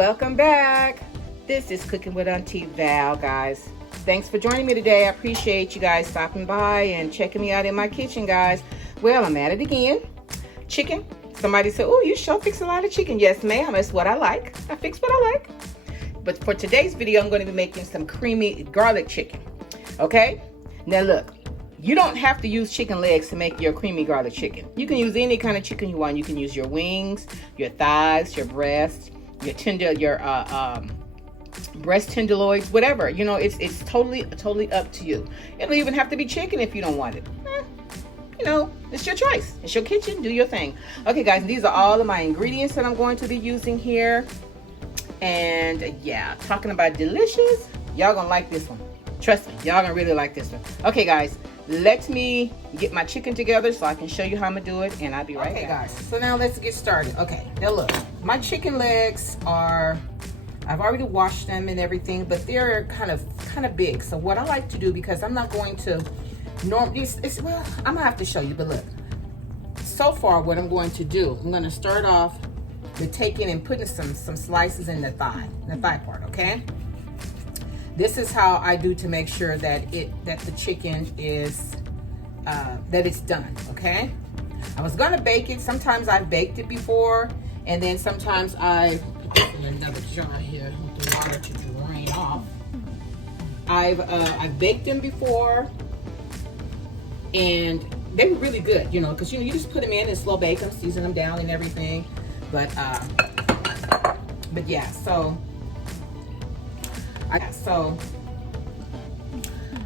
welcome back. This is Cooking with Auntie Val, guys. Thanks for joining me today. I appreciate you guys stopping by and checking me out in my kitchen, guys. Well, I'm at it again. Chicken. Somebody said, oh, you sure fix a lot of chicken. Yes, ma'am. That's what I like. I fix what I like. But for today's video, I'm going to be making some creamy garlic chicken. Okay? Now look, you don't have to use chicken legs to make your creamy garlic chicken. You can use any kind of chicken you want. You can use your wings, your thighs, your breasts, your breast tenderloins, whatever. You know, it's totally up to you. It don't even have to be chicken if you don't want it. You know, it's your choice. It's your kitchen. Do your thing. Okay, guys, these are all of my ingredients that I'm going to be using here. And yeah, talking about delicious, y'all gonna like this one. Trust me, y'all gonna really like this one. Okay, guys, let me get my chicken together so I can show you how I'm gonna do it, and I'll be right back. Okay, guys, so now let's get started. Okay, now look, my chicken legs are, I've already washed them and everything, but they're kind of big. So what I like to do, because I'm not going to normally, well, I'm gonna have to show you, but look, so far what I'm going to do, I'm gonna start off with taking and putting some slices in the thigh part, okay? This is how I do to make sure that the chicken is that it's done, okay? I was gonna bake it. Sometimes I've baked it before, and then sometimes I put this in another jar here with the water to drain off. I've baked them before, and they were really good, you know, because you just put them in and slow bake them, season them down and everything. But yeah, so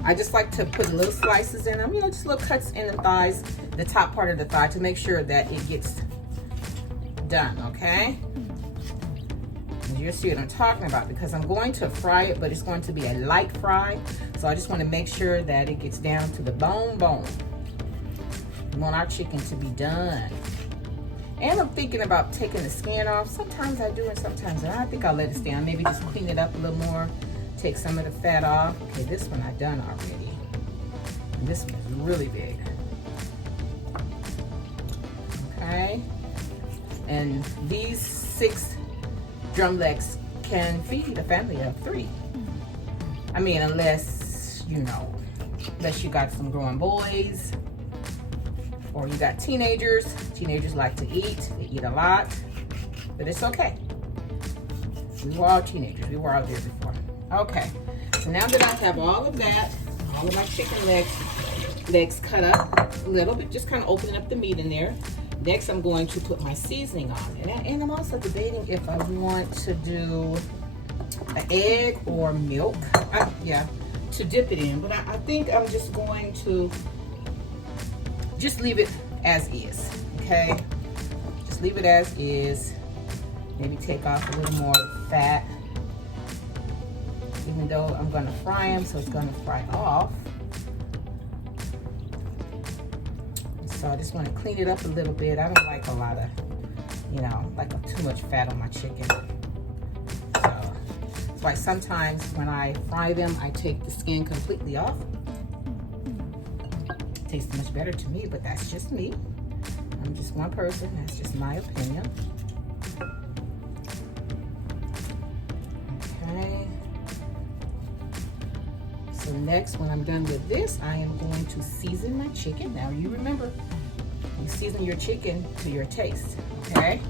I just like to put little slices in them, you know, just little cuts in the thighs, the top part of the thigh, to make sure that it gets done, okay? And you'll see what I'm talking about, because I'm going to fry it, but it's going to be a light fry. So I just want to make sure that it gets down to the bone. We want our chicken to be done. And I'm thinking about taking the skin off. Sometimes I do and sometimes I don't. I think I'll let it stand. Maybe just clean it up a little more. Take some of the fat off. Okay, this one I've done already. And this one is really big. Okay. And these 6 drum legs can feed a family of 3. I mean, unless you got some growing boys, or you got teenagers. Teenagers like to eat. They eat a lot, but it's okay. We were all teenagers. We were out there before. Okay, so now that I have all of that, all of my chicken legs cut up a little bit, just kind of opening up the meat in there. Next, I'm going to put my seasoning on. And I'm also debating if I want to do an egg or milk. To dip it in. But I think I'm just going to just leave it as is, okay? Just leave it as is. Maybe take off a little more fat, even though I'm gonna fry them, so it's gonna fry off. So I just wanna clean it up a little bit. I don't like a lot of, too much fat on my chicken. So it's why sometimes when I fry them, I take the skin completely off. Tastes much better to me, but that's just me. I'm just one person. That's just my opinion. Okay. So next, when I'm done with this, I am going to season my chicken. Now you remember, you season your chicken to your taste. Okay.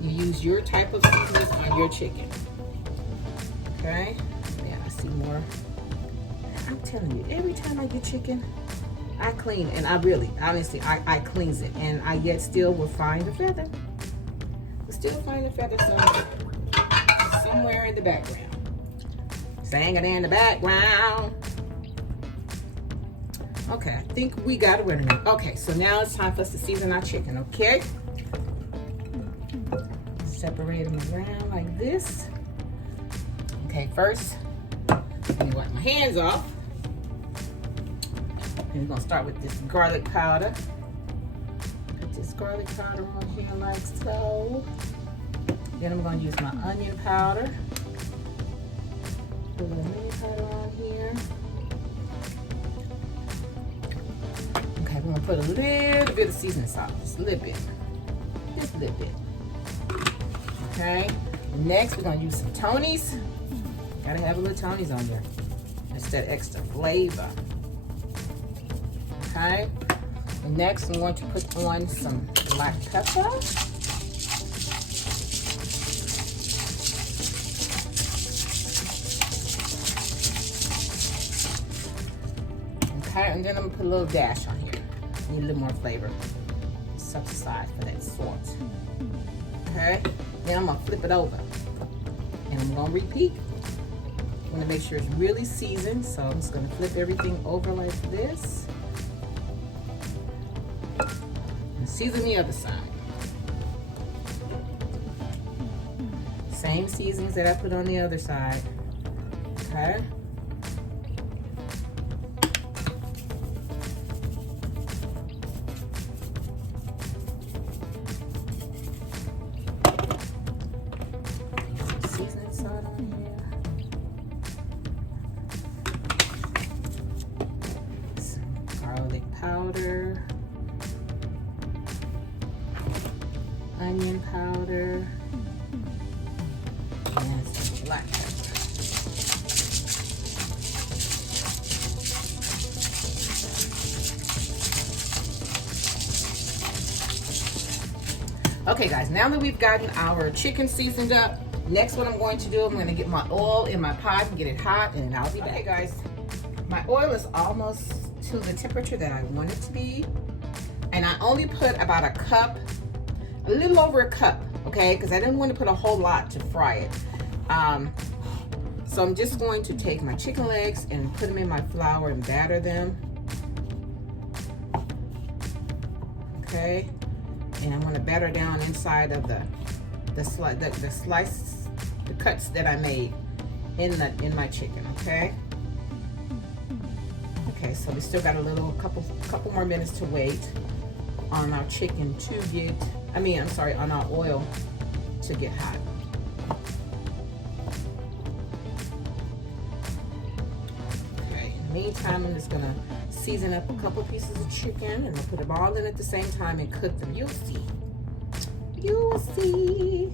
You use your type of seasonings on your chicken. Okay. Yeah, I see more. I'm telling you, every time I get chicken, I clean, and honestly, I cleanse it, and I yet still will find the feather. Still find the feather somewhere in the background. Sang it in the background. Okay, I think we got it ready now. Okay, so now it's time for us to season our chicken, okay? Separate them around like this. Okay, first, let me wipe my hands off. And we're gonna start with this garlic powder. Put this garlic powder on here like so. Then I'm gonna use my onion powder. Put a little onion powder on here. Okay, we're gonna put a little bit of seasoning salt, just a little bit. Just a little bit. Okay, Next, we're gonna use some Tony's. Gotta have a little Tony's on there. It's that extra flavor. Okay. And next, I'm going to put on some black pepper. Okay, and then I'm gonna put a little dash on here. Need a little more flavor. Set aside for that salt. Okay, then I'm gonna flip it over. And I'm gonna repeat. I'm gonna make sure it's really seasoned, so I'm just gonna flip everything over like this. And season the other side. Same seasonings that I put on the other side. Okay. Seasoning salt on here. Some garlic powder. Onion powder. And some black pepper. Okay guys, now that we've gotten our chicken seasoned up, next what I'm going to do, I'm going to get my oil in my pot and get it hot, and I'll be back. Okay guys, my oil is almost to the temperature that I want it to be. And I only put about a cup, a little over a cup, okay? Because I didn't want to put a whole lot to fry it. So I'm just going to take my chicken legs and put them in my flour and batter them. Okay? And I'm going to batter down inside of the cuts that I made in my chicken. Okay. Okay. So we still got a couple more minutes to wait on our chicken to get. On our oil to get hot. Okay. In the meantime, I'm just gonna season up a couple pieces of chicken, and I'll put them all in at the same time and cook them. You'll see. You'll see.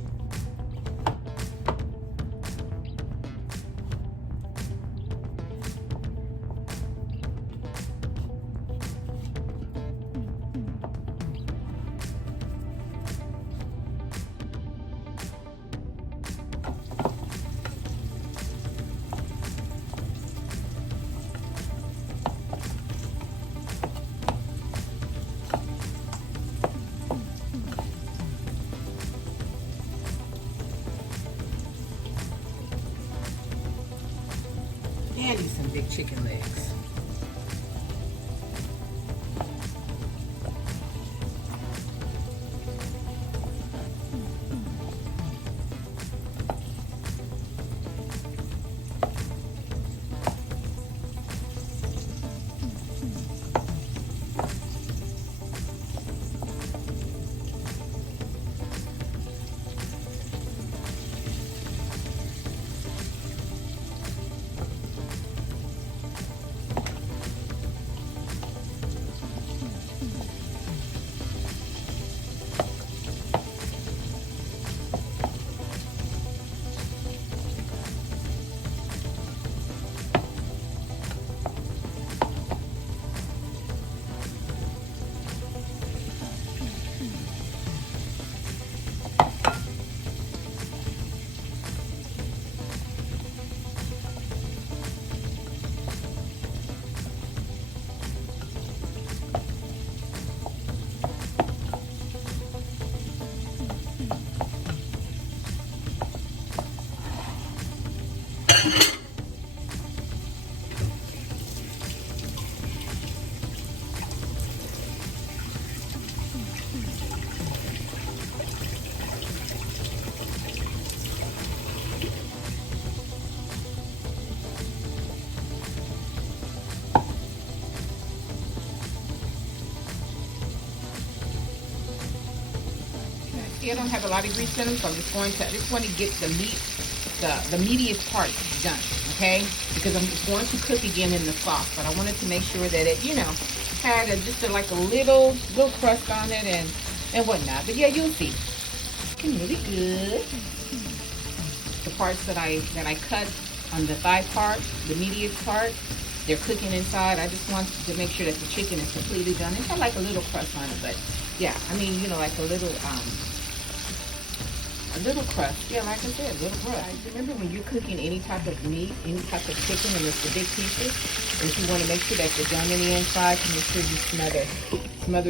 And use some big chicken legs. I don't have a lot of grease in them, so I just want to get the meat, the meatiest part done, okay? Because I'm just going to cook again in the sauce, but I wanted to make sure that it, had like a little crust on it and whatnot. But yeah, you'll see. Looking really good. the parts that I cut on the thigh part, the medial part, they're cooking inside. I just want to make sure that the chicken is completely done. It's got like a little crust on it, but yeah, I mean, you know, like a little crust. Yeah, like I said, a little crust. Remember when you're cooking any type of meat, any type of chicken, and it's the big pieces, if you want to make sure that they're done on the inside, to make sure you smother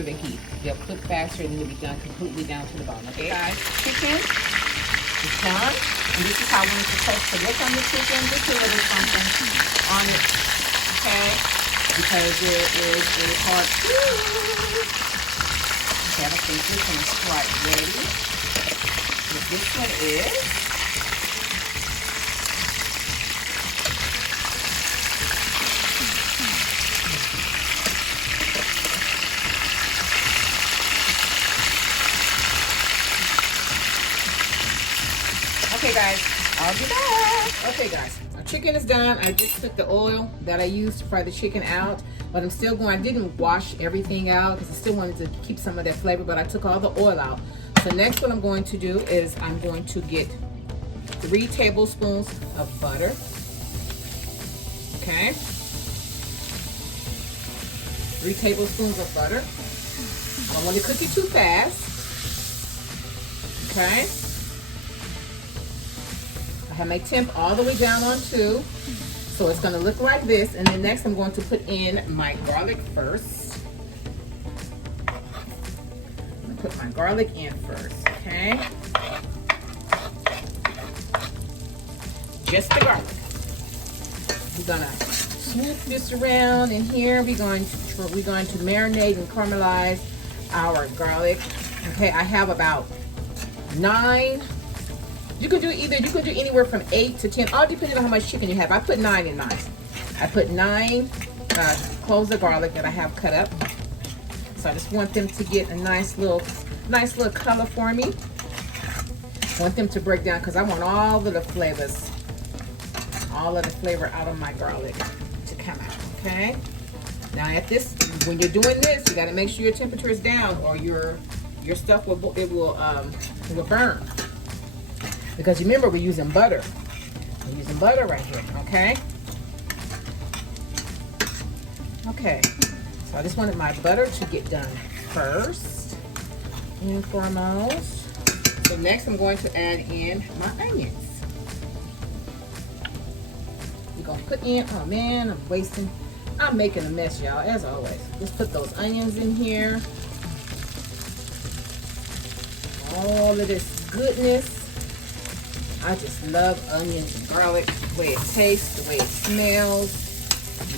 the heat. They'll cook faster and they'll be done completely down to the bone. Okay, guys, chicken is done. And this is how we're supposed to look on the chicken. Just a little something on it, okay? Because it is a hard food. Okay, I think this one is quite ready. But this one is okay, guys, I'll be back. Okay, guys, our chicken is done. I just took the oil that I used to fry the chicken out, but I'm still going. I didn't wash everything out because I still wanted to keep some of that flavor, but I took all the oil out. So next what I'm going to do is I'm going to get 3 tablespoons of butter. Okay. 3 tablespoons of butter. I don't want to cook it too fast. Okay. I have my temp all the way down on 2. So it's going to look like this. And then next I'm going to put in my garlic first. Put my garlic in first, okay? Just the garlic. We're gonna swoop this around in here. We're going to marinate and caramelize our garlic. Okay, I have about 9. You can do anywhere from 8 to 10, all depending on how much chicken you have. I put 9 in mine. I put 9 cloves of garlic that I have cut up. So I just want them to get a nice little color for me. I want them to break down because I want all of the flavor out of my garlic to come out, okay? Now when you're doing this, you gotta make sure your temperature is down or your stuff will burn. Because remember, we're using butter. We're using butter right here, okay? Okay. So I just wanted my butter to get done first and foremost. So next I'm going to add in my onions. We're going to put in, oh man, I'm making a mess, y'all, as always. Just put those onions in here. All of this goodness. I just love onions and garlic, the way it tastes, the way it smells.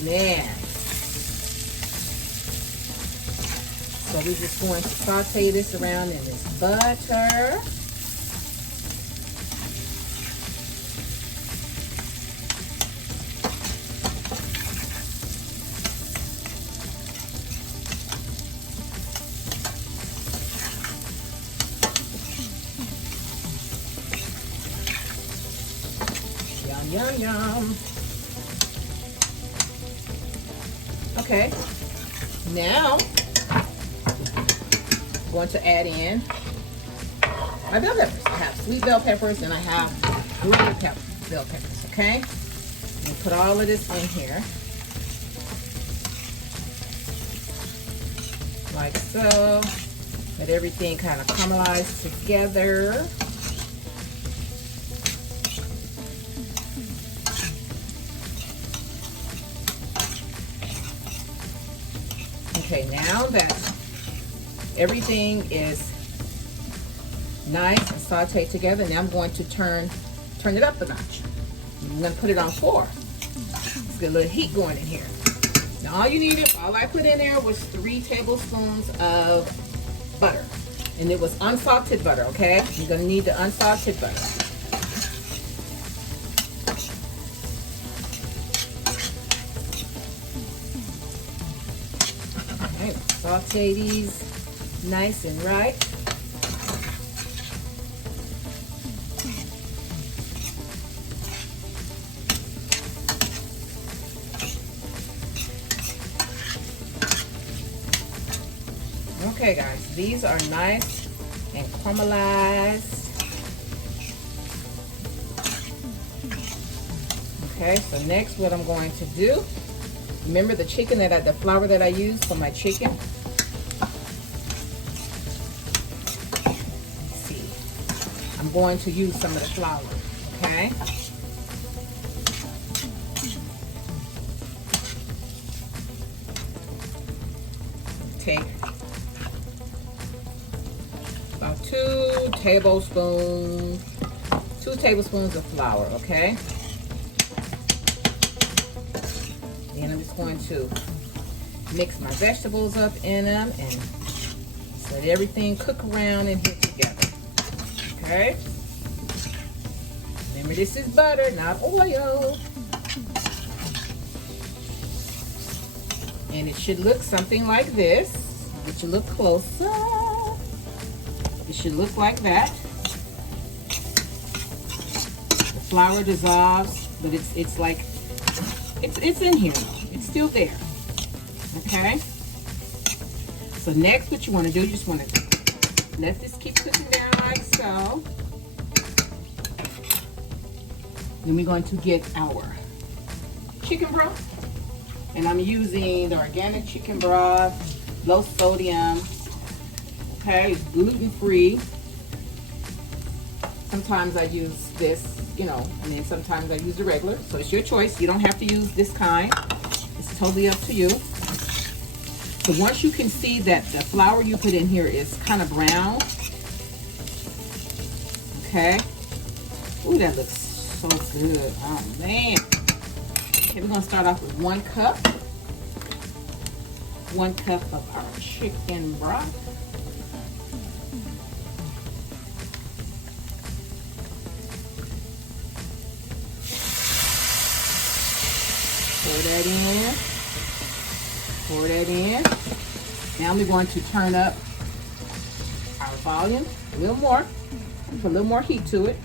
Man. So we're just going to saute this around in this butter. Yum, yum, yum. Okay, now I'm going to add in my bell peppers. I have sweet bell peppers and I have green bell peppers, okay? And put all of this in here. Like so. Let everything kind of caramelize together. Okay, now that everything is nice and sauteed together, now I'm going to turn it up a notch. I'm going to put it on 4. Let's get a little heat going in here. Now all I put in there was 3 tablespoons of butter. And it was unsalted butter, okay? You're going to need the unsalted butter. Alright, saute these nice and right. Okay guys, these are nice and caramelized. Okay, so next what I'm going to do, remember the chicken the flour that I used for my chicken? Let's see. I'm going to use some of the flour, okay? Take about 2 tablespoons of flour, okay? And I'm just going to mix my vegetables up in them and let everything cook around in here together, okay? Remember, this is butter, not oil. And it should look something like this. Get you look closer. It should look like that. The flour dissolves, but it's like it's in here. It's still there. Okay. So next, what you want to do, you just want to let this keep cooking down like so. Then we're going to get our chicken broth. And I'm using the organic chicken broth, low sodium, okay, gluten-free. Sometimes I use this, you know, and then sometimes I use the regular. So it's your choice. You don't have to use this kind. It's totally up to you. So once you can see that the flour you put in here is kind of brown, okay. Ooh, that looks so good. Oh, man. Okay, we're going to start off with 1 cup. 1 cup of our chicken broth. Pour that in. Pour that in. Now we're going to turn up our volume a little more. Put a little more heat to it.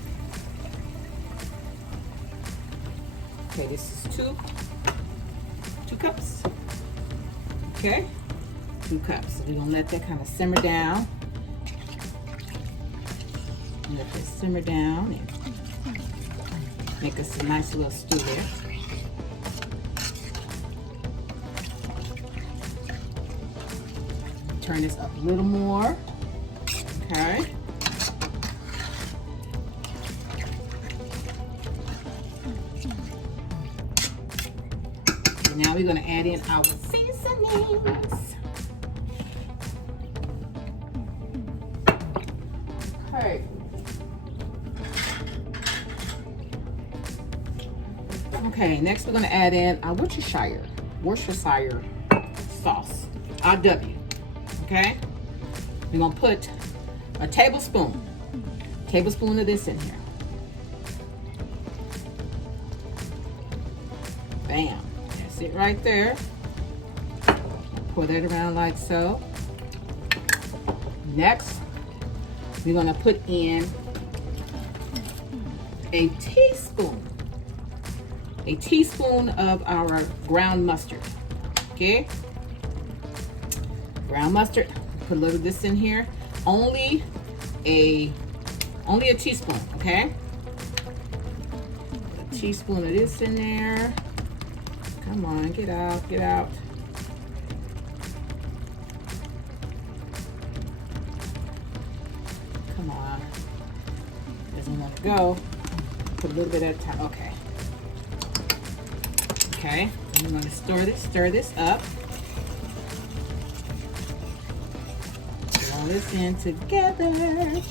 Okay, this is 2 cups. Okay, 2 cups. So we're gonna let that kind of simmer down. Let that simmer down and make us a nice little stew there. Turn this up a little more. Okay. Now we're going to add in our seasonings. Okay. Okay, next we're going to add in our Worcestershire sauce, RW. Okay? We're going to put a tablespoon of this in here. Bam. That's it right there. Pour that around like so. Next, we're going to put in a teaspoon of our ground mustard. Okay? Ground mustard. Put a little of this in here. Only a teaspoon, okay? A teaspoon of this in there. Come on, get out, get out. Come on. Doesn't want to go. Put a little bit at a time. Okay. Okay. And I'm going to stir this up. Roll this in together.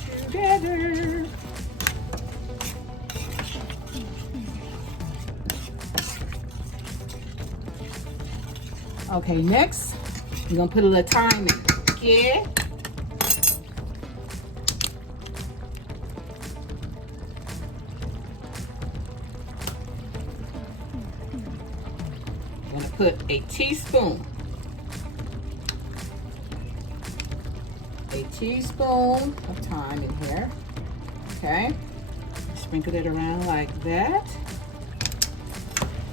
Okay, next, we're going to put a little thyme in. Okay. I'm going to put a teaspoon of thyme in here. Okay. Sprinkle it around like that.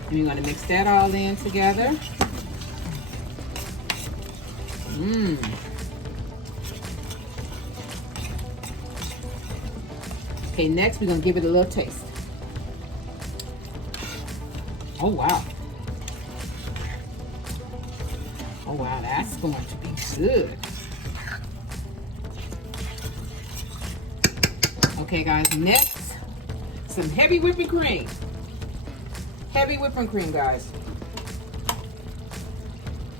And we're going to mix that all in together. Okay, next we're going to give it a little taste. Oh, wow. Oh, wow, that's going to be good. Okay, guys, next, some heavy whipping cream. Heavy whipping cream, guys.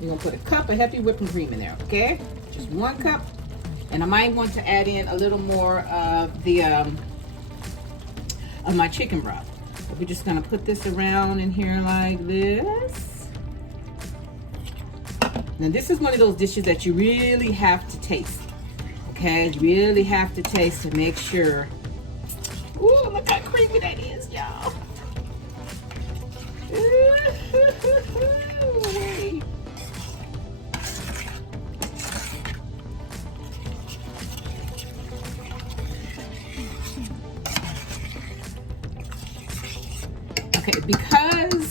You're going to put a cup of heavy whipping cream in there, okay? Just 1 cup. And I might want to add in a little more of the of my chicken broth. So we're just going to put this around in here like this. Now, this is one of those dishes that you really have to taste, okay? You really have to taste to make sure. Ooh, look how creamy that is, y'all. Okay, because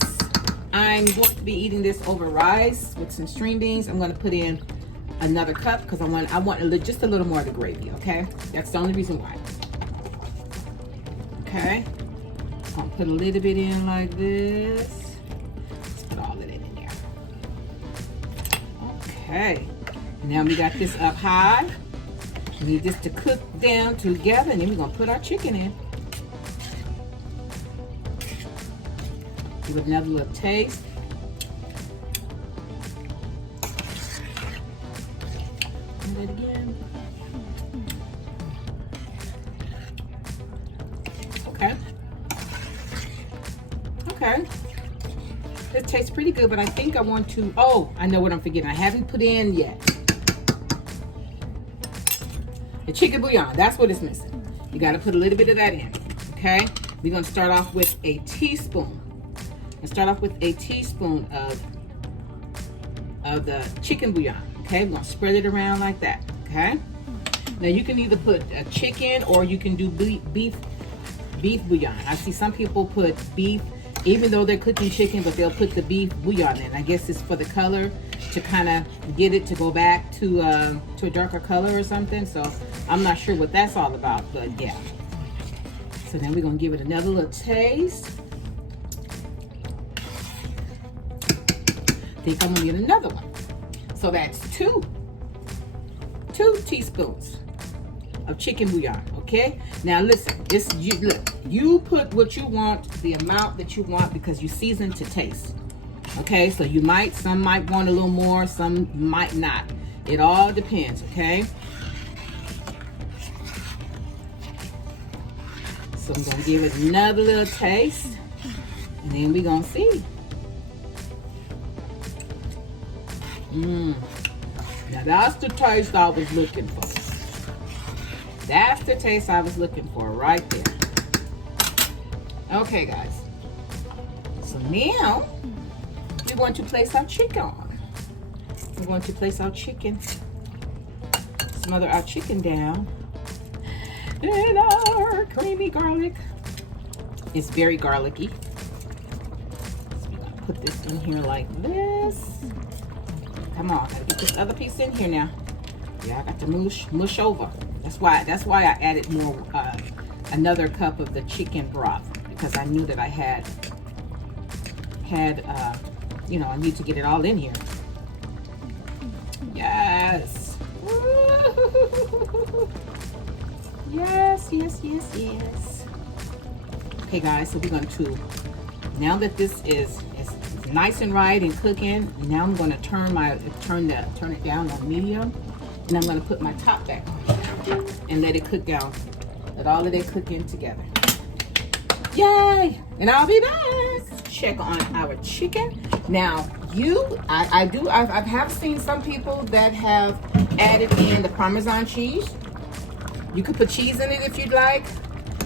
I'm going to be eating this over rice with some string beans, I'm going to put in another cup because I want just a little more of the gravy, okay? That's the only reason why. Okay, I'll put a little bit in like this. Let's put all of it in there. Okay, now we got this up high. We need this to cook down together, and then we're gonna put our chicken in. Give it another little taste. Do it again. Okay. Okay. It tastes pretty good, but I think I want to, oh, I know what I'm forgetting. I haven't put in yet. The chicken bouillon, that's what it's missing. You got to put a little bit of that in, okay? We're going to start off with a teaspoon. Let's start off with a teaspoon of the chicken bouillon, okay? We're going to spread it around like that, okay? Now, you can either put a chicken or you can do beef bouillon. I see some people put beef, even though they're cooking chicken, but they'll put the beef bouillon in. I guess it's for the color, to kind of get it to go back to a darker color or something. So I'm not sure what that's all about, but yeah. So then we're gonna give it another little taste. I think I'm gonna get another one. So that's two teaspoons of chicken bouillon, okay? Now listen, you put what you want, the amount that you want, because you season to taste, okay? So some might want a little more, some might not. It all depends, okay? So I'm gonna give it another little taste, and then we're gonna see. Now that's the taste I was looking for. That's the taste I was looking for right there. Okay, guys. So now we're going to place our chicken on. We're going to place our chicken, smother our chicken down in our creamy garlic. It's very garlicky. So we're going to put this in here like this. Come on, gotta get this other piece in here now. Yeah, I got to mush over. That's why I added more, another cup of the chicken broth, because I knew that I had, you know, I need to get it all in here. Yes. Yes, yes, yes, yes. Okay, guys, so we're going to, now that this is nice and right and cooking, now I'm going to turn it down on medium, and I'm going to put my top back on and let it cook down. Let all of it cook in together. Yay! And I'll be back. Check on our chicken. Now, I have seen some people that have added in the Parmesan cheese. You could put cheese in it if you'd like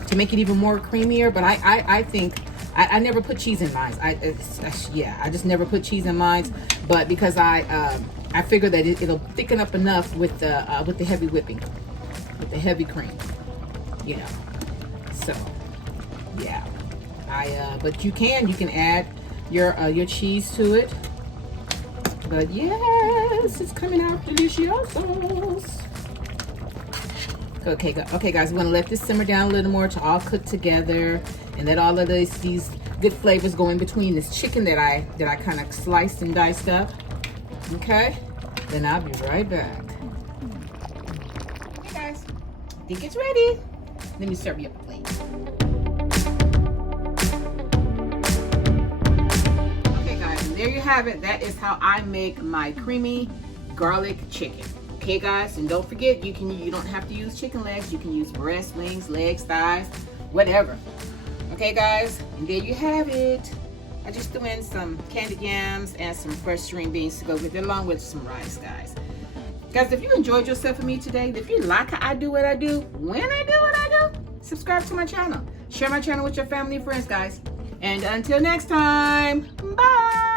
to make it even more creamier, but I think I never put cheese in mine. I just never put cheese in mine. But because I figure that it'll thicken up enough with the heavy whipping, with the heavy cream, you know. So yeah, but you can add your cheese to it. But yes, it's coming out delicious. Okay, guys, we're gonna let this simmer down a little more to all cook together, and let all of these good flavors go in between this chicken that I kind of sliced and diced up. Okay, then I'll be right back. Okay guys, I think it's ready. Let me serve you up a plate. Okay guys, and there you have it. That is how I make my creamy garlic chicken. Okay guys, and don't forget, you don't have to use chicken legs. You can use breast, wings, legs, thighs, whatever. Okay guys, and there you have it. I just threw in some candied yams and some fresh string beans to go with it, along with some rice, guys. Guys, if you enjoyed yourself with me today, if you like how I do what I do, when I do what I do, subscribe to my channel. Share my channel with your family and friends, guys. And until next time, bye.